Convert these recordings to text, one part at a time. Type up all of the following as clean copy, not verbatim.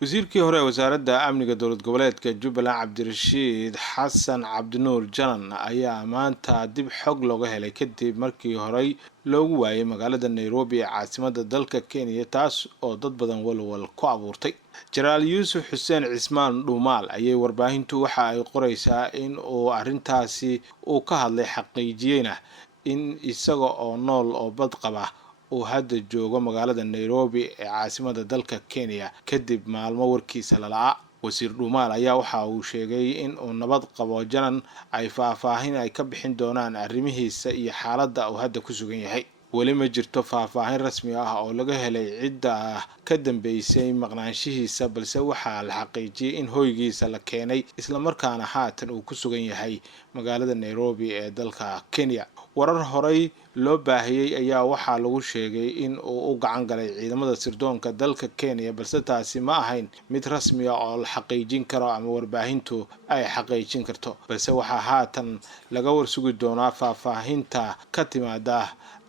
wasiirkii hore wasaaradda amniga dowlad goboleedka Jubbaland Cabdirashiid Xasan Cabdinuur Janan ayaa maanta dib xog looga helay kadib markii horey loogu waayay magaalada Nairobi ee caasimadda dalka Kenya taas oo dad badan walwal ku abuurtay. Jaraal Yuusuf Xuseen Cismaan Dhuumaal ayay warbaahintu waxa ay qoraysaa in uu arrintaasi uu ka hadlay xaqiijiyayna in isaga oo nool oo bad qaba uu hadda joogo magaalada Nairobi ee caasimadda dalka Kenya kadib maalmo warkiisa la wasiir Dhuumaal ayaa waxa uu sheegay in uu nabad qabo Janan ay faahfaahin ay ka bixin doonaan arrimihiisa iyo xaaladda uu hadda ku sugan yahay. weli ma jirto faahfaahin rasmi ah oo laga helay cidda ka dambeysay maqnaanshihiisa balse waxaa la xaqiijiyay in hoygiisa la keenay isla markaana haatan uu ku sugan yahay magaalada Nairobi ee dalka Kenya. warar horey loo baahiyay ayaa waxaa lagu sheegay in uu u gacan galay ciidamada sirdoonka dalka Kenya balse taasi ma ahayn mid rasmi ah oo la xaqiijin karo ama warbaahintu ay xaqiijin karto balse waxaa haatan laga warsugi doonaa faahfaahinta ka timaada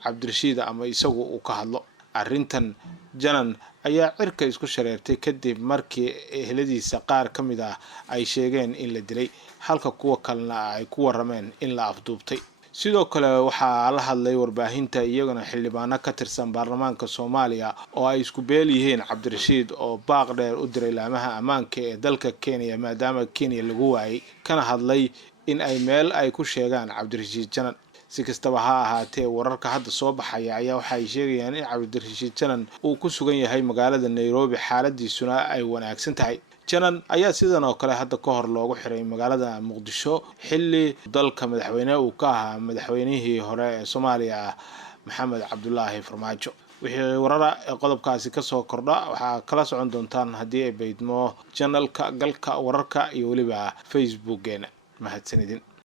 Cabdirashiid ama isagu uu ka hadlo. arrintan Janan ayaa cirka isku shareertay kadib markii eheladiisa qaar ka mid ah ay sheegeen in la dilay halka kuwa kalena ay ku warameen in la afduubtay. sidoo kale waxaa la hadlay warbaahinta iyaguna xildhibaano ka tirsan baarlamaanka Soomaaliya oo ay isku beel yihiin Cabdirashiid oo baaq dheer u diray laamaha ammaanka ee dalka Kenya maadaama Kenya lagu waayay kana hadlay in ay meel ay ku sheegaan Cabdirashiid Janan. si kastaba ha ahaatee wararka hadda soo baxaya ayaa waxay sheegayaan in Cabdirashiid Janan uu ku sugan yahay magaalada Nairobi xaaladiisuna ay wanaagsan tahay. Janan ayaa sidan oo kale hadda ka hor loogu xiray magaalada Muqdisho xilli dalka madaxweynaha uu ka ahaa madaxweynihii hore ee Soomaaliya Maxamed Cabdullaahi Farmaajo. wixii warara qodobkaasi ka soo kordha waxa kala socon doontaan haddii ay baydmo channelka galka wararka iyo waliba Facebook-geena. mahadsanidin.